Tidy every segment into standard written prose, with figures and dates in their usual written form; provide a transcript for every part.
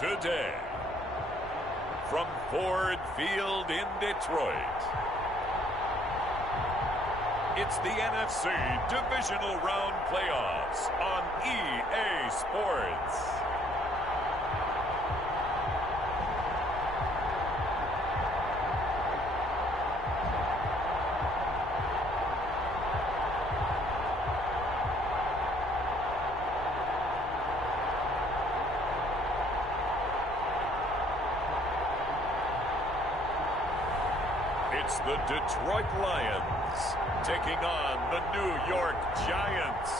today. From Ford Field in Detroit, it's the NFC Divisional Round Playoffs on EA Sports. It's the Detroit Lions taking on the New York Giants.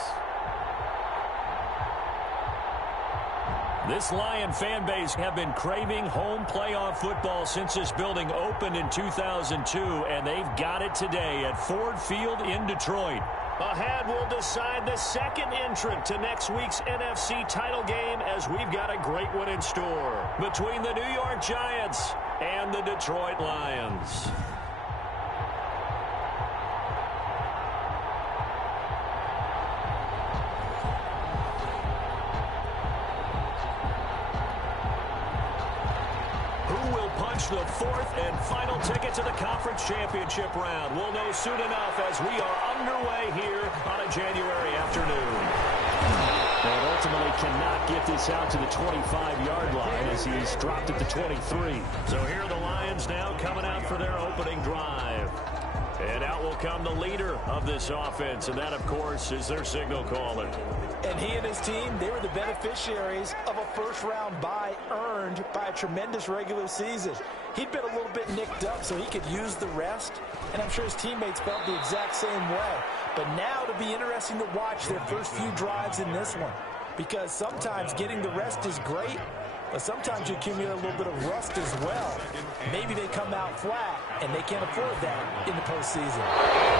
This Lion fan base have been craving home playoff football since this building opened in 2002, and they've got it today at Ford Field in Detroit. Ahead, we'll decide the second entrant to next week's NFC title game, as we've got a great one in store between the New York Giants and the Detroit Lions. The fourth and final ticket to the conference championship round. We'll know soon enough as we are underway here on a January afternoon. And ultimately cannot get this out to the 25-yard line as he's dropped it to 23. So here are the Lions now coming out for their opening drive. And out will come the leader of this offense, and that, of course, is their signal caller. And he and his team, they were the beneficiaries of a first-round bye earned by a tremendous regular season. He'd been a little bit nicked up, so he could use the rest, and I'm sure his teammates felt the exact same way. But now it'll be interesting to watch their first few drives in this one, because sometimes getting the rest is great, but sometimes you accumulate a little bit of rust as well. Maybe they come out flat, and they can't afford that in the postseason.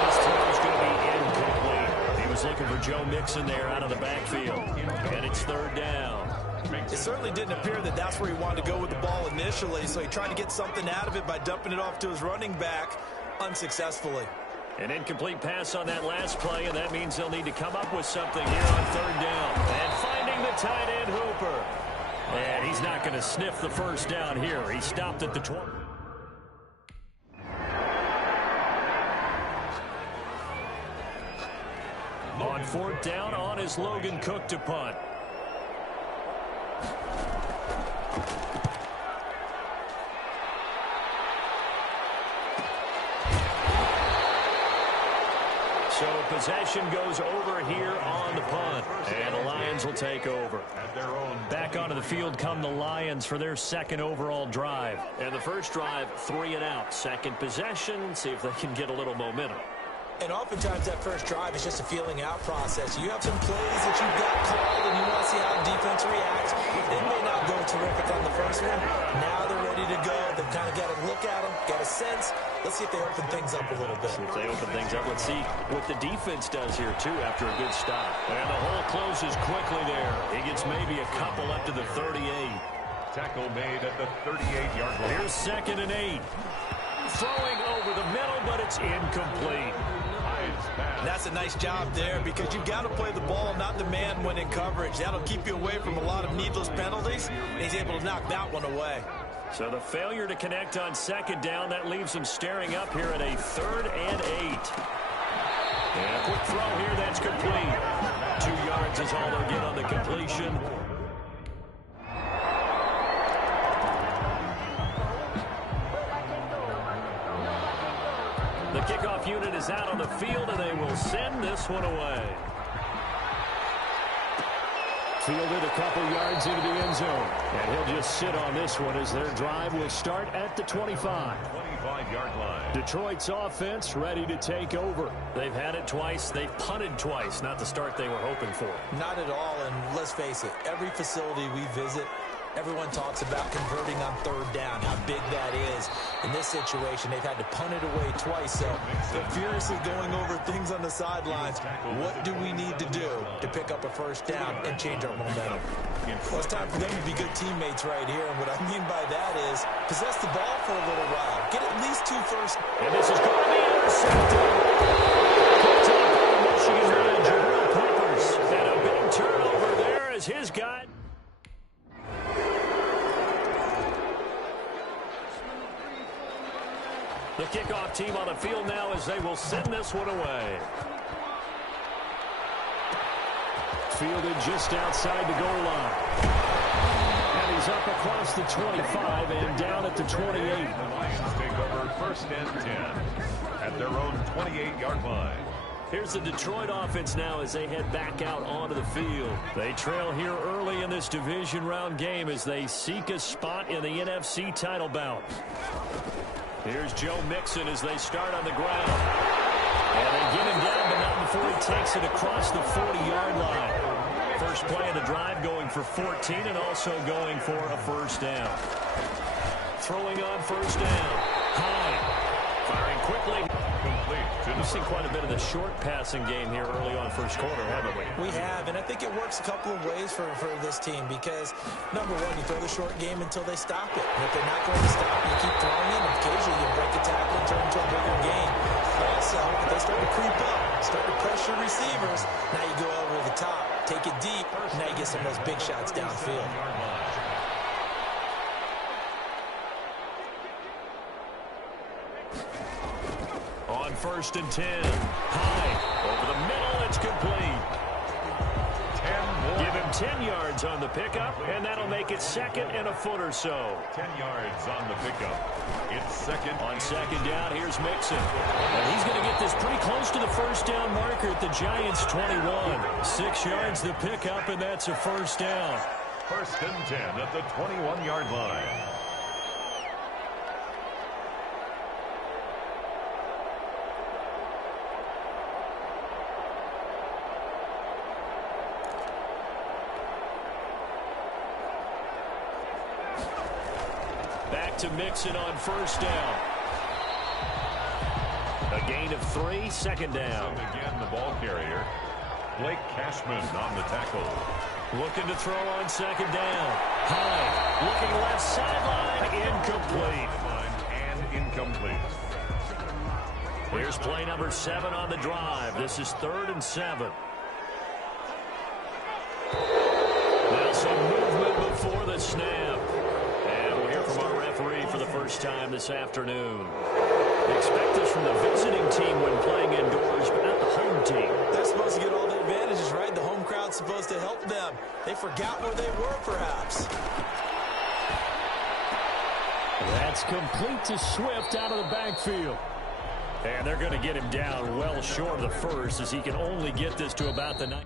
This throw is going to be incomplete. He was looking for Joe Mixon there out of the backfield, and it's third down. It certainly didn't appear that that's where he wanted to go with the ball initially, so he tried to get something out of it by dumping it off to his running back unsuccessfully. An incomplete pass on that last play, and that means they'll need to come up with something here on third down. And finding the tight end, Hooper. And he's not going to sniff the first down here. He stopped at the 20. On fourth down, on is Logan Cook to punt. So possession goes over here on the punt, and the Lions will take over. Back onto the field come the Lions for their second overall drive. And the first drive, 3 and out. Second possession, see if they can get a little momentum. And oftentimes that first drive is just a feeling out process. You have some plays that you've got called, and you want to see how the defense reacts. It may not go terrific on the first one. Now they're ready to go. They've kind of got to look at them, get a sense. Let's see if they open things up a little bit. If they open things up, let's see what the defense does here, too, after a good stop. And the hole closes quickly there. He gets maybe a couple up to the 38. Tackle made at the 38-yard line. Here's 2nd and 8. Throwing over the middle, but it's incomplete. That's a nice job there, because you've got to play the ball, not the man when in coverage. That'll keep you away from a lot of needless penalties, and he's able to knock that one away. So the failure to connect on second down, that leaves them staring up here at a 3rd and 8. And a quick throw here, that's complete. 2 yards is all they'll get on the completion. The kickoff unit is out on the field, and they will send this one away. Fielded a couple yards into the end zone. And he'll just sit on this one as their drive will start at the 25. 25-yard line. Detroit's offense ready to take over. They've had it twice. They've punted twice. Not the start they were hoping for. Not at all, and let's face it, every facility we visit, everyone talks about converting on third down, how big that is. In this situation, they've had to punt it away twice, so they're furiously going over things on the sidelines. What do we need to do to pick up a first down and change our momentum? Well, it's time for them to be good teammates right here, and what I mean by that is possess the ball for a little while. Get at least 2 first. And this is going to be intercepted. Picked up by the Michigan man, Jabril Peppers. And a big turnover there as his guy. team on the field now as they will send this one away. Fielded just outside the goal line. And he's up across the 25 and down at the 28. The Lions take over 1st and 10 at their own 28-yard line. Here's the Detroit offense now as they head back out onto the field. They trail here early in this division round game as they seek a spot in the NFC title bout. Here's Joe Mixon as they start on the ground. And they get him down, but not before he takes it across the 40-yard line. First play of the drive going for 14 and also going for a first down. Throwing on first down. High. Firing quickly. We've seen quite a bit of the short passing game here early on first quarter, haven't we? We have, and I think it works a couple of ways for this team because, number one, you throw the short game until they stop it. And if they're not going to stop, you keep throwing it, and occasionally you break a tackle and turn into a bigger game. Also, if they start to creep up, start to pressure receivers, now you go over the top, take it deep, and now you get some of those big shots downfield. On 1st and 10. High. Over the middle. It's complete. 10 more. Give him 10 yards on the pickup, and that'll make it 2nd and a foot or so. 10 yards on the pickup. It's 2nd. On 2nd down, here's Mixon. And he's going to get this pretty close to the first down marker at the Giants' 21. 6 yards the pickup, and that's a first down. 1st and 10 at the 21-yard line. Back to Mixon on first down. A gain of 3, 2nd down. And again, the ball carrier, Blake Cashman on the tackle. Looking to throw on 2nd down. High. Looking left sideline. Incomplete. And incomplete. Here's play number 7 on the drive. This is 3rd and 7. Now some movement before the snap. And we'll hear from our referee for the first time this afternoon. Expect this from the visiting team when playing indoors, but not the home team. They're supposed to get all the advantages, right? The home crowd's supposed to help them. They forgot where they were, perhaps. That's complete to Swift out of the backfield. And they're going to get him down well short of the first as he can only get this to about the 9.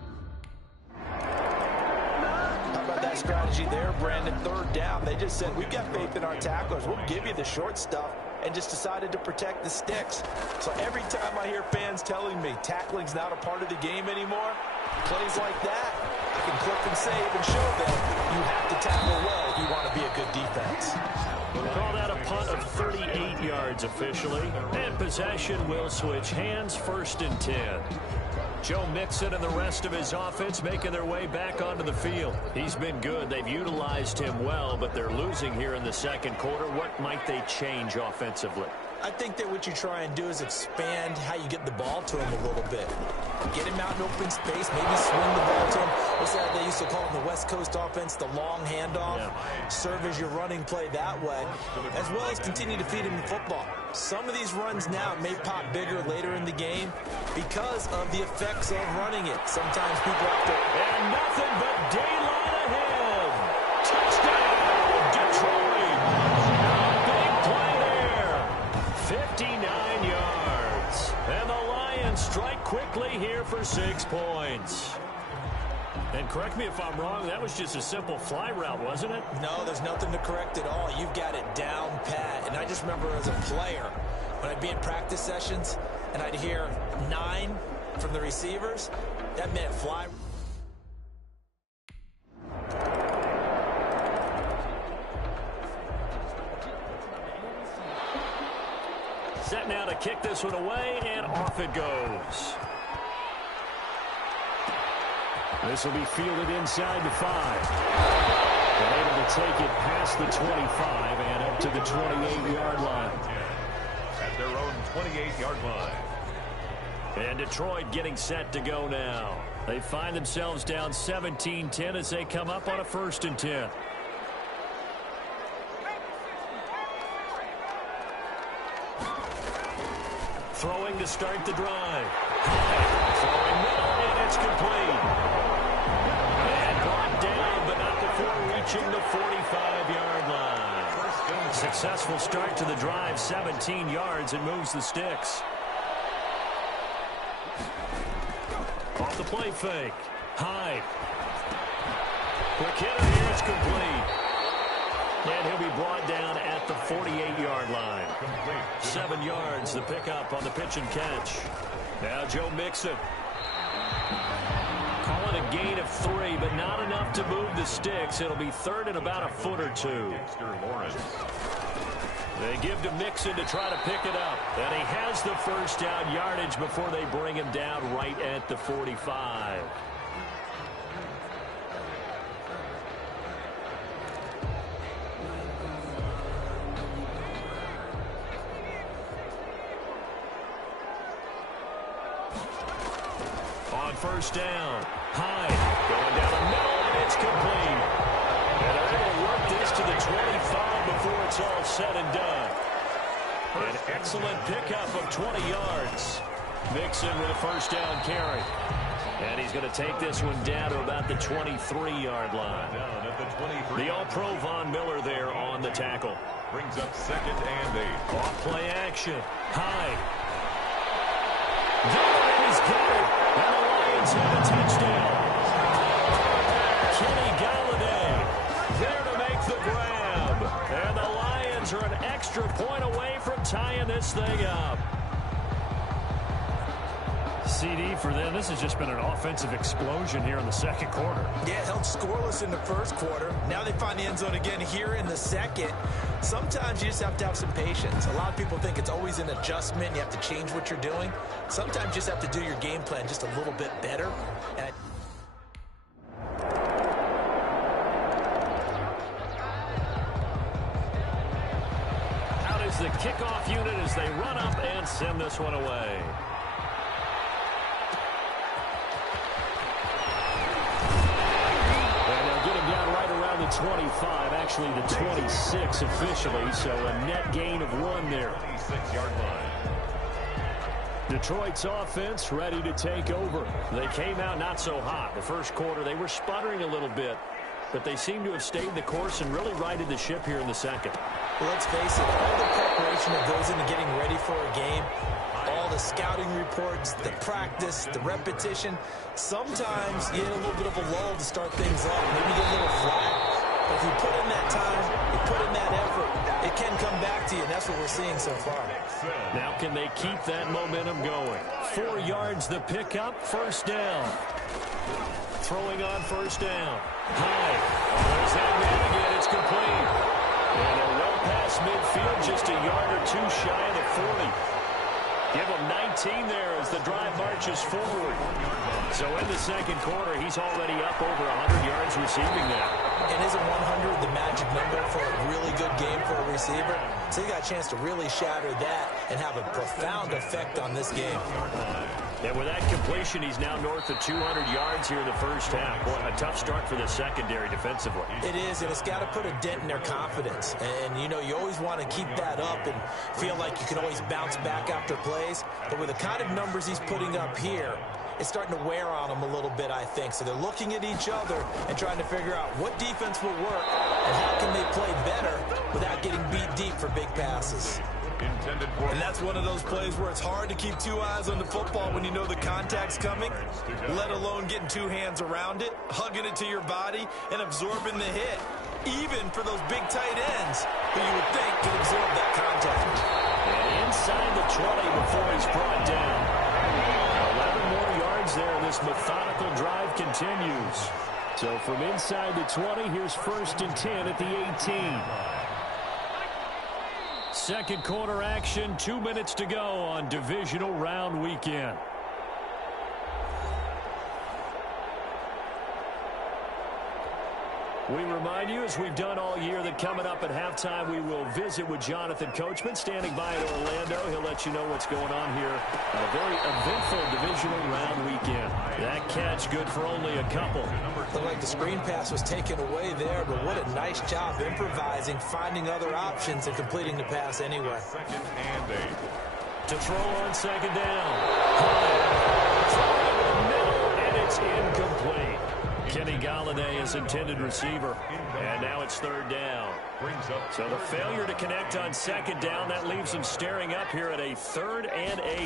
How about that strategy there, Brandon? 3rd down. They just said, we've got faith in our tacklers. We'll give you the short stuff, and just decided to protect the sticks. So every time I hear fans telling me tackling's not a part of the game anymore, plays like that, I can clip and save and show them you have to tackle well if you want to be a good defense. We'll call that a punt of 38 yards officially. And possession will switch hands, 1st and 10. Joe Mixon and the rest of his offense making their way back onto the field. He's been good. They've utilized him well, but they're losing here in the 2nd quarter. What might they change offensively? I think that what you try and do is expand how you get the ball to him a little bit. Get him out in open space, maybe swing the ball to him. What's that they used to call in the West Coast offense, the long handoff? Yeah. Serve as your running play that way, as well as continue to feed him the football. Some of these runs now may pop bigger later in the game because of the effects of running it. Sometimes people have to... And nothing but daylight ahead. Touchdown, Detroit. Big play there. 59 yards. And the Lions strike quickly here for 6 points. And correct me if I'm wrong, that was just a simple fly route, wasn't it? No, there's nothing to correct at all. You've got it down pat. And I just remember as a player, when I'd be in practice sessions and I'd hear 9 from the receivers, that meant fly. Set now to kick this one away, and off it goes. This will be fielded inside the 5. And able to take it past the 25 and up to the 28-yard line. At their own 28-yard line. And Detroit getting set to go now. They find themselves down 17-10 as they come up on a 1st and 10. Throwing to start the drive. Throwing middle, and it's complete. And brought down, but not before reaching the 45-yard line. Successful start to the drive, 17 yards, and moves the sticks. Off the play fake. Hyde. Quick hitter here, it's complete. And he'll be brought down at the 48-yard line. 7 yards, the pickup on the pitch and catch. Now Joe Mixon. Call it a gain of 3, but not enough to move the sticks. It'll be third and about a foot or two. They give to Mixon to try to pick it up. And he has the first down yardage before they bring him down right at the 45. First down. Hyde going down the middle, and it's complete. And they're able to work this to the 25 before it's all said and done. An excellent pickup of 20 yards. Mixon with a first down carry. And he's going to take this one down to about the 23-yard line. The All-Pro Von Miller there on the tackle. Brings up 2nd and 8. Off play action. Hyde. There he's got it. And the Lions have a touchdown. Kenny Galladay there to make the grab. And the Lions are an extra point away from tying this thing up. CD for them. This has just been an offensive explosion here in the second quarter. Yeah, held scoreless in the first quarter. Now they find the end zone again here in the second. Sometimes you just have to have some patience. A lot of people think it's always an adjustment. You have to change what you're doing. Sometimes you just have to do your game plan just a little bit better. And out is the kickoff unit as they run up and send this one away. The 25, actually the 26 officially, so a net gain of 1 there. 26-yard line. Detroit's offense ready to take over. They came out not so hot. The first quarter, they were sputtering a little bit, but they seem to have stayed the course and really righted the ship here in the second. Well, let's face it, all the preparation that goes into getting ready for a game, all the scouting reports, the practice, the repetition, sometimes you get a little bit of a lull to start things up. Maybe get a little flat. But if you put in that time, you put in that effort, it can come back to you, and that's what we're seeing so far. Now can they keep that momentum going? 4 yards the pickup, first down. Throwing on first down. Hyde. There's that man again. It's complete. And a well past midfield, just a yard or two shy of the 40. Give him 19 there as the drive marches forward. So in the second quarter, he's already up over 100 yards receiving now. And isn't 100 the magic number for a really good game for a receiver? So you got a chance to really shatter that and have a profound effect on this game. And with that completion, he's now north of 200 yards here in the first half. Boy, a tough start for the secondary defensively. It is, and it's got to put a dent in their confidence. And, you know, you always want to keep that up and feel like you can always bounce back after plays. But with the kind of numbers he's putting up here, it's starting to wear on them a little bit, I think. So they're looking at each other and trying to figure out what defense will work and how can they play better without getting beat deep for big passes. And that's one of those plays where it's hard to keep 2 eyes on the football when you know the contact's coming, let alone getting 2 hands around it, hugging it to your body, and absorbing the hit, even for those big tight ends who you would think could absorb that contact. And inside the 20 before he's brought down. 11 more yards there. This methodical drive continues. So from inside the 20, here's 1st and 10 at the 18. Second quarter action, 2 minutes to go on divisional round weekend. We remind you, as we've done all year, that coming up at halftime, we will visit with Jonathan Coachman, standing by in Orlando. He'll let you know what's going on here on a very eventful divisional round weekend. That catch good for only a couple. Looked like the screen pass was taken away there, but what a nice job improvising, finding other options, and completing the pass anyway. 2nd and 8. To throw on second down. Throwing over the middle, and it's incomplete. Kenny Galladay is intended receiver. And now it's third down. So the failure to connect on second down, that leaves him staring up here at a 3rd and 8.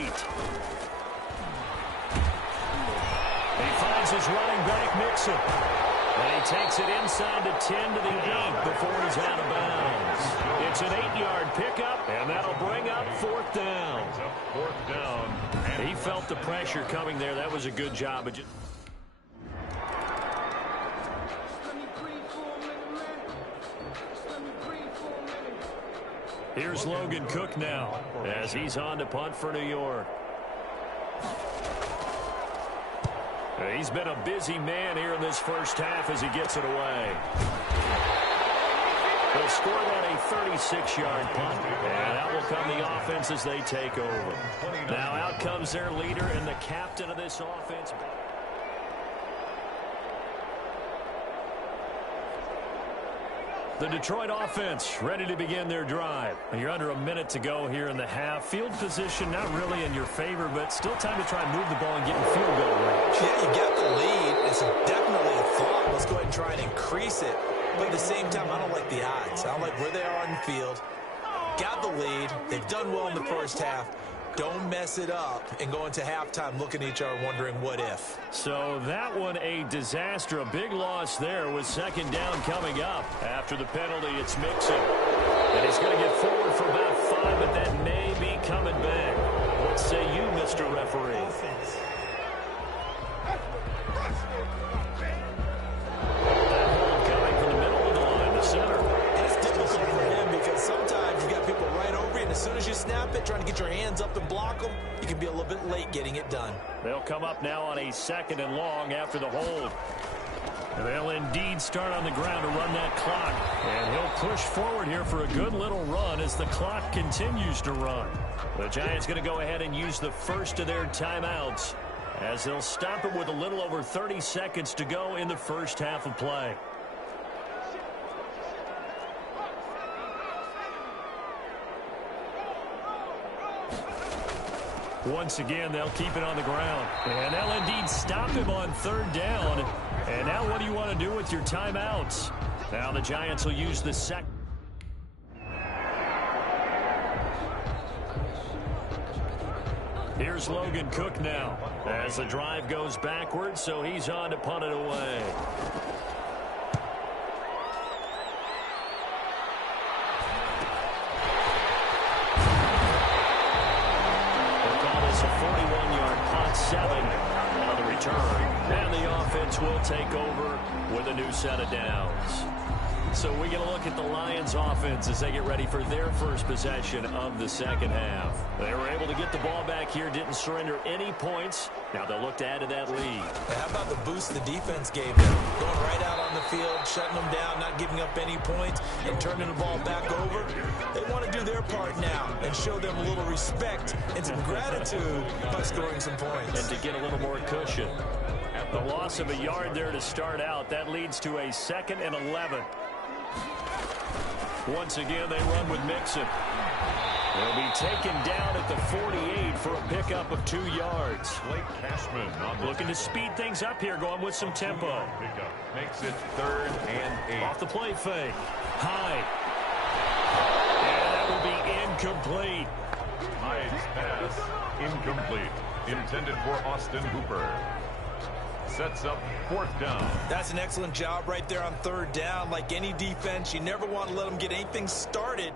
He finds his running back, Mixon. And he takes it inside the 10 to the 8 before he's out of bounds. It's an 8-yard pickup, and that'll bring up 4th down. He felt the pressure coming there. That was a good job. Here's Logan Cook now as he's on to punt for New York. He's been a busy man here in this first half as he gets it away. They'll score that a 36-yard punt, and out will come the offense as they take over. Now out comes their leader and the captain of this offense. The Detroit offense ready to begin their drive. You're under a minute to go here in the half. Field position not really in your favor, but still time to try and move the ball and get in field goal range. Yeah, you got the lead. It's definitely a thought. Let's go ahead and try and increase it. But at the same time, I don't like the odds. I don't like where they are on the field. Got the lead. They've done well in the first half. Don't mess it up and go into halftime looking at each other wondering what if. So that one a disaster. A big loss there with second down coming up. After the penalty, it's Mixon. And he's going to get forward for about 5, but that may be coming back. What say you, Mr. Referee? That hold coming from the middle of the line, the center. And it's difficult for him because sometimes you got people right over you, and as soon as you snap it, trying to get your hands up and block them, you can be a little bit late getting it done. They'll come up now on a 2nd and long after the hold. And they'll indeed start on the ground to run that clock. And he'll push forward here for a good little run as the clock continues to run. The Giants going to go ahead and use the first of their timeouts as they'll stop it with a little over 30 seconds to go in the first half of play. Once again, they'll keep it on the ground. And they'll indeed stop him on 3rd down. And now what do you want to do with your timeouts? Now the Giants will use the second. Here's Logan Cook now as the drive goes backwards, so he's on to punt it away. A 41-yard punt, 7 on the return. And the offense will take over with a new set of downs. So we get a look at the Lions offense as they get ready for their first possession of the second half. They were able to get the ball back here, didn't surrender any points. Now they'll look to add to that lead. How about the boost the defense gave them? Going right out on the field, shutting them down, not giving up any points, and turning the ball back over. They want to do their part now and show them a little respect and some gratitude by scoring some points. And to get a little more cushion. The loss of a yard there to start out. That leads to a 2nd and 11. Once again, they run with Mixon. They'll be taken down at the 48 for a pickup of 2 yards. Blake Cashman looking to speed things up here, going with some tempo. Pickup makes it 3rd and 8. Off the play fake. Hyde. And that will be incomplete. Hyde's pass incomplete. Intended for Austin Hooper. Sets up 4th down. That's an excellent job right there on 3rd down. Like any defense, you never want to let them get anything started.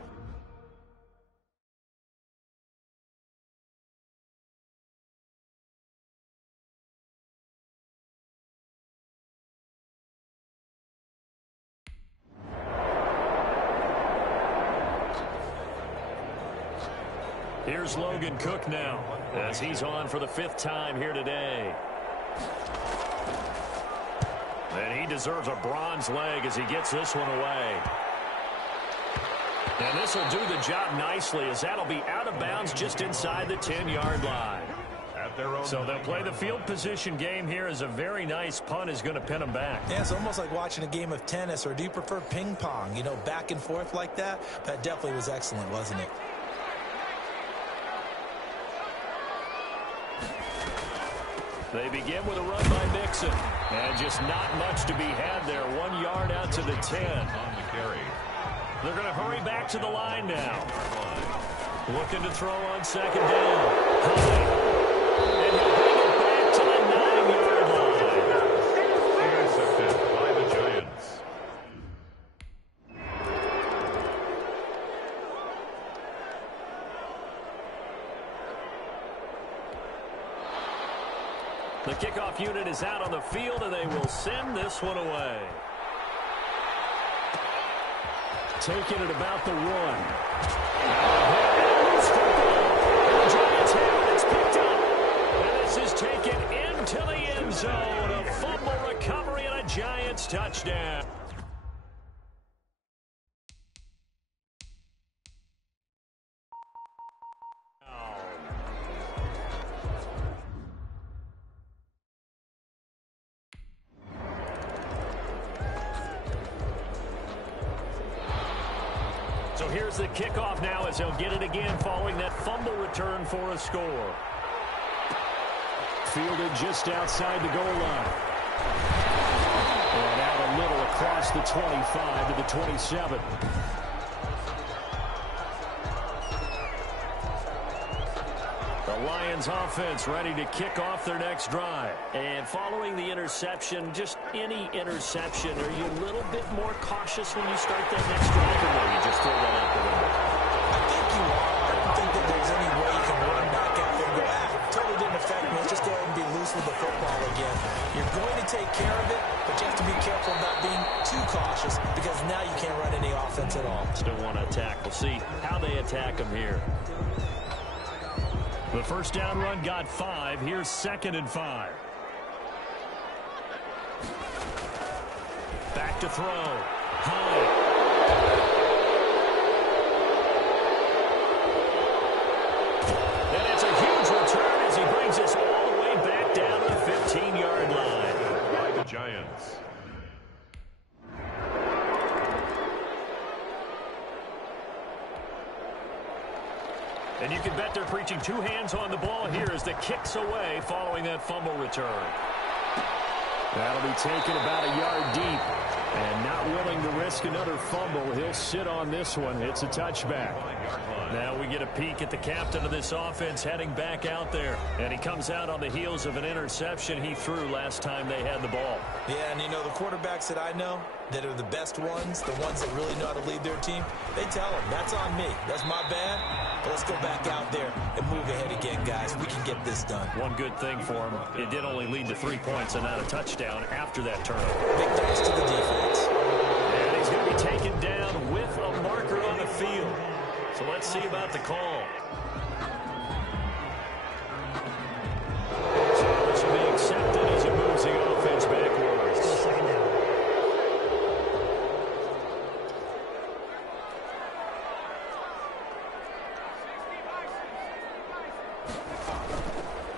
Here's Logan Cook now as he's on for the 5th time here today. And he deserves a bronze leg as he gets this one away. And this will do the job nicely as that'll be out of bounds just inside the 10-yard line. So they'll play the field position game here as a very nice punt is going to pin them back. Yeah, it's almost like watching a game of tennis, or do you prefer ping pong? You know, back and forth like that? That definitely was excellent, wasn't it? They begin with a run by Mixon. And just not much to be had there. 1 yard out to the 10. On the carry. They're going to hurry back to the line now. Looking to throw on second down. And he'll bring it back to the 9-yard line. Intercepted by the Giants. The kickoff unit is out on the field, and they will send this one away. Taking it about the 1. The Giants have it. It's picked up. And this is taken into the end zone. A fumble recovery and a Giants touchdown. So here's the kickoff now as they'll get it again following that fumble return for a score. Fielded just outside the goal line. And out a little across the 25 to the 27. The Lions offense ready to kick off their next drive. And following the interception, just any interception, are you a little bit more cautious when you start that next drive, or no, you just throw that out the window? I think you are. I don't think that there's any way you can run back out there and go, totally didn't affect me. Let's just go ahead and be loose with the football again. You're going to take care of it, but you have to be careful about being too cautious because now you can't run any offense at all. Still want to attack. We'll see how they attack them here. The first down run got 5. Here's 2nd and 5. Back to throw. High. And it's a huge return as he brings us all the way back down to the 15-yard line. By the Giants. And you can bet they're preaching 2 hands on the ball here as the kick's away following that fumble return. That'll be taken about a yard deep. And not willing to risk another fumble, he'll sit on this one. It's a touchback. Now we get a peek at the captain of this offense heading back out there. And he comes out on the heels of an interception he threw last time they had the ball. Yeah, and you know, the quarterbacks that I know that are the best ones, the ones that really know how to lead their team, they tell them, that's on me. That's my bad. But let's go back out there and move ahead again, guys. We can get this done. One good thing for him, it did only lead to 3 points and not a touchdown after that turnover. Big thanks to the defense. And he's going to be taken down with a marker on the field. So let's see about the call. So this will be accepted as it moves the offense backwards. Second down.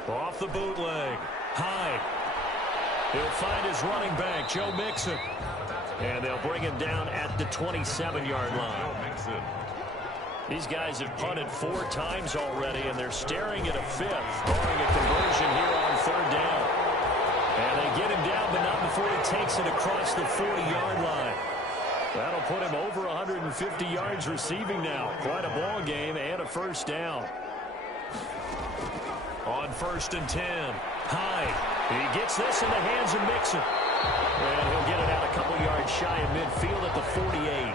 Off the bootleg. High. He'll find his running back, Joe Mixon. And they'll bring him down at the 27-yard line. These guys have punted 4 times already, and they're staring at a 5th, barring a conversion here on 3rd down. And they get him down, but not before he takes it across the 40-yard line. That'll put him over 150 yards receiving now. Quite a ball game and a first down. On 1st and 10. High. He gets this in the hands of Mixon. And he'll get it out a couple yards shy of midfield at the 48.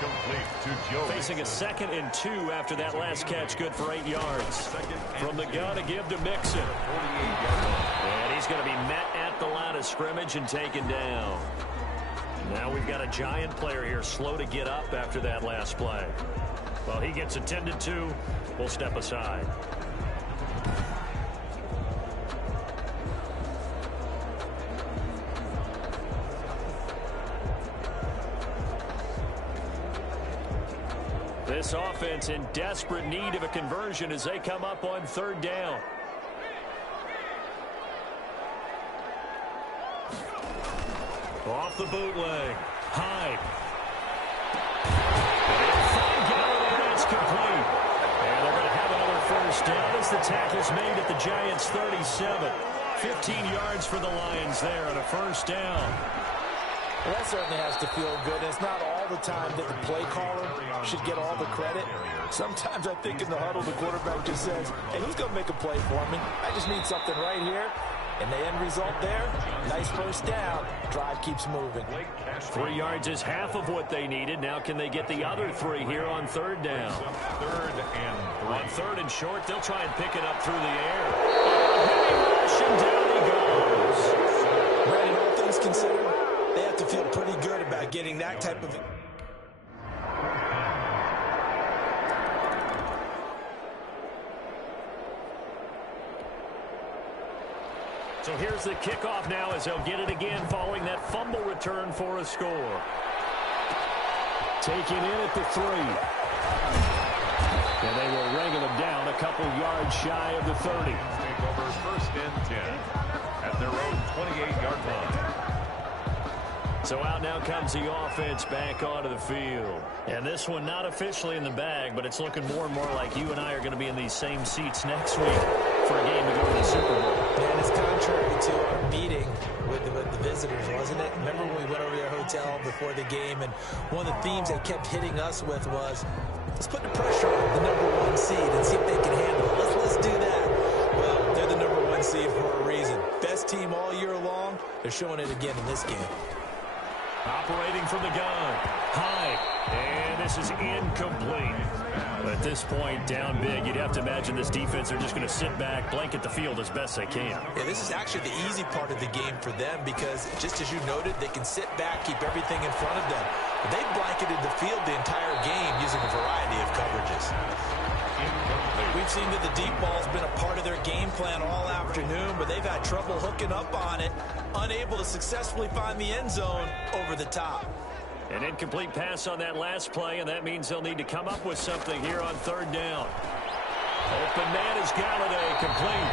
Complete to Joe. Facing a 2nd and 2 after that last catch, good for 8 yards. From the gun to give to Mixon. And he's going to be met at the line of scrimmage and taken down. Now we've got a Giant player here slow to get up after that last play. Well, he gets attended to. We'll step aside. This offense in desperate need of a conversion as they come up on 3rd down. Off the bootleg. High. And it's complete. And they're going to have another first down as the tackle's made at the Giants' 37. 15 yards for the Lions there on a first down. Well, that certainly has to feel good. It's not all the time that the play caller should get all the credit. Sometimes I think in the huddle, the quarterback just says, hey, who's going to make a play for me? I just need something right here. And the end result there, nice first down. Drive keeps moving. 3 yards is half of what they needed. Now can they get the other 3 here on third down? On third and short, they'll try and pick it up through the air. Heavy rush, and down he goes. Brandon, all things considered, they have to feel pretty good about getting that type of... So here's the kickoff now as they'll get it again following that fumble return for a score. Taken in at the 3. And they will wrangle them down a couple yards shy of the 30. Take over first and 10 at their own 28-yard line. So out now comes the offense back onto the field. And this one not officially in the bag, but it's looking more and more like you and I are going to be in these same seats next week for a game to go to the Super Bowl. And it's contrary to our meeting with the visitors, wasn't it? Remember when we went over to your hotel before the game, and one of the themes they kept hitting us with was, let's put the pressure on the #1 seed and see if they can handle it. Let's do that. Well, they're the #1 seed for a reason. Best team all year long. They're showing it again in this game. Operating from the gun. High. And this is incomplete. But at this point, down big, you'd have to imagine this defense are just going to sit back, blanket the field as best they can. Yeah, this is actually the easy part of the game for them because, just as you noted, they can sit back, keep everything in front of them. But they've blanketed the field the entire game using a variety of coverages. We've seen that the deep ball's been a part of their game plan all afternoon, but they've had trouble hooking up on it, unable to successfully find the end zone over the top. An incomplete pass on that last play, and that means they'll need to come up with something here on third down. Open man is Galladay, complete.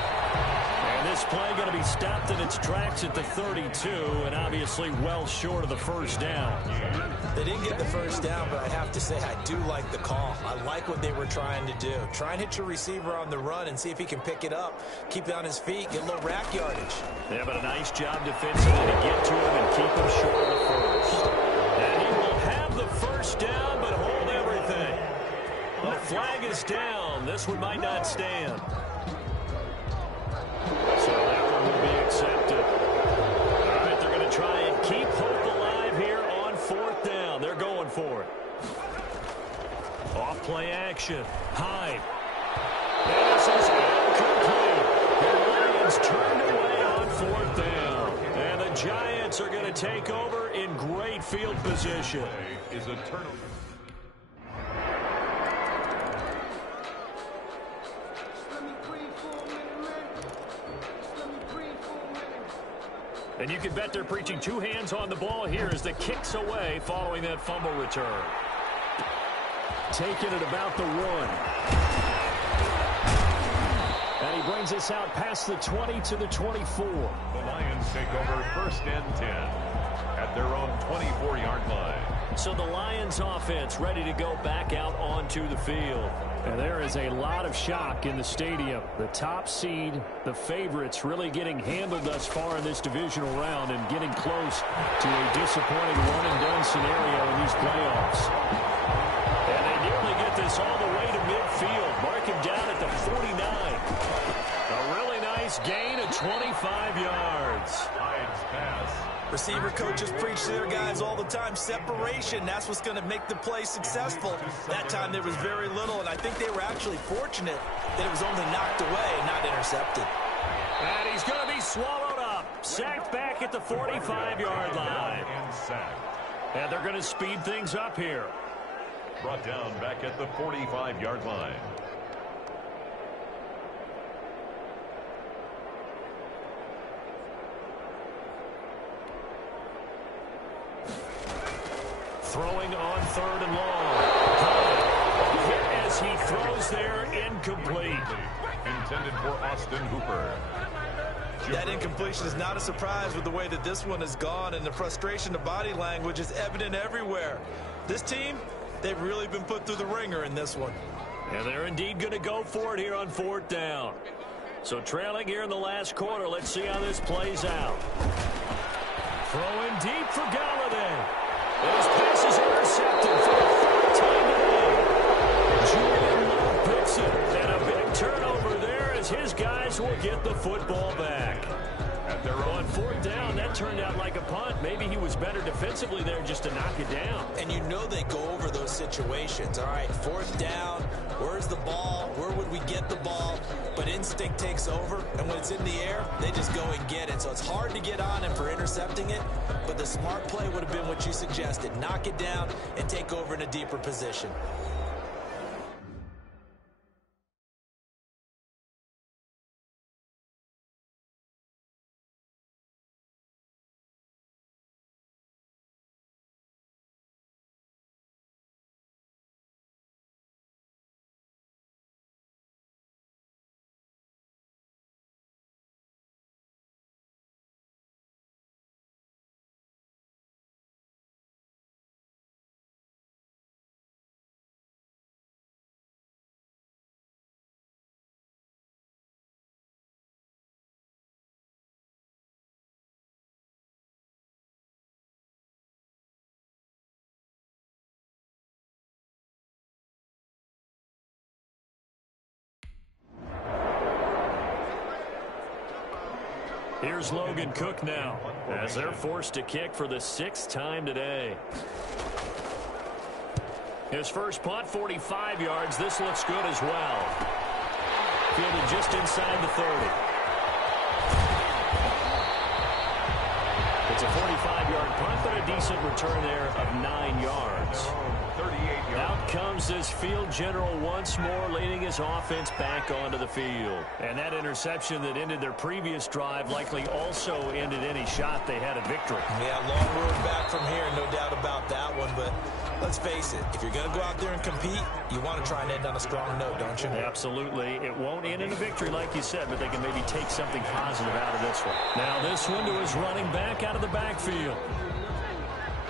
And this play going to be stopped in its tracks at the 32, and obviously well short of the first down. They didn't get the first down, but I have to say I do like the call. I like what they were trying to do. Try and hit your receiver on the run and see if he can pick it up, keep it on his feet, get a little rack yardage. Yeah, but a nice job defensively to get to him and keep him short of the first. And he will have the first down, but hold everything. The flag is down. This one might not stand. So that one will be accepted. All right, they're going to try and keep hope alive here on fourth down. They're going for it. Off play action. Hyde. And this is incomplete. The Lions turned away on fourth down. And the Giants are going to take over in great field position. Is a turnover. And you can bet they're preaching two hands on the ball here as the kick's away following that fumble return. Taken at about the 1. And he brings us out past the 20 to the 24. The Lions take over first and 10 at their own 24-yard line. So the Lions offense ready to go back out onto the field. And there is a lot of shock in the stadium. The top seed, the favorites, really getting handled thus far in this divisional round and getting close to a disappointing one-and-done scenario in these playoffs. And they nearly get this all the way to midfield. Mark him down at the 49. A really nice gain of 25 yards. Lions pass. Receiver coaches preach to their guys all the time. Separation, that's what's going to make the play successful. That time there was very little, and I think they were actually fortunate that it was only knocked away and not intercepted. And he's going to be swallowed up. Sacked back at the 45-yard line. And they're going to speed things up here. Brought down back at the 45-yard line. Throwing on third and long. As he throws there, incomplete. Intended for Austin Hooper. That incompletion is not a surprise with the way that this one has gone, and the frustration of body language is evident everywhere. This team, they've really been put through the ringer in this one. And they're indeed going to go for it here on fourth down. So trailing here in the last quarter. Let's see how this plays out. Throwing deep for Galladay. And his pass is intercepted for the third time today. Julian Love picks it. And a big turnover there as his guys will get the football back. They're on fourth down. That turned out like a punt. Maybe he was better defensively there just to knock it down. And you know they go over those situations. All right, fourth down. Where's the ball? Where would we get the ball? But instinct takes over, and when it's in the air, they just go and get it. So it's hard to get on him for intercepting it, but the smart play would have been what you suggested. Knock it down and take over in a deeper position. Here's Logan Cook now as they're forced to kick for the 6th time today. His first punt, 45 yards. This looks good as well. Fielded just inside the 30. It's a 45-yard punt, but a decent return there of 9 yards. 38 yards. Out comes this field general once more, leading his offense back onto the field. And that interception that ended their previous drive likely also ended any shot they had at victory. Yeah, long road back from here, no doubt about that one. But let's face it, if you're going to go out there and compete, you want to try and end on a strong note, don't you? Absolutely. It won't end in a victory, like you said, but they can maybe take something positive out of this one. Now this one to his running back out of the backfield.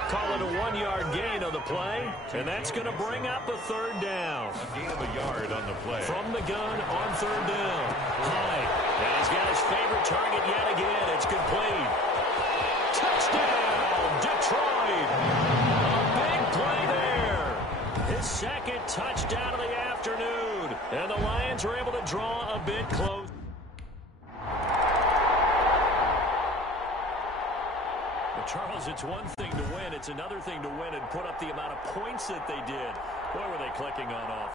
Call it a 1-yard gain on the play, and that's going to bring up a third down. A gain of a yard on the play. From the gun on third down. Hyde. And he's got his favorite target yet again. It's complete. Touchdown, Detroit. A big play there. His second touchdown of the afternoon. And the Lions are able to draw a bit close. Charles, it's one thing to win. It's another thing to win and put up the amount of points that they did. Boy, were they clicking on offense.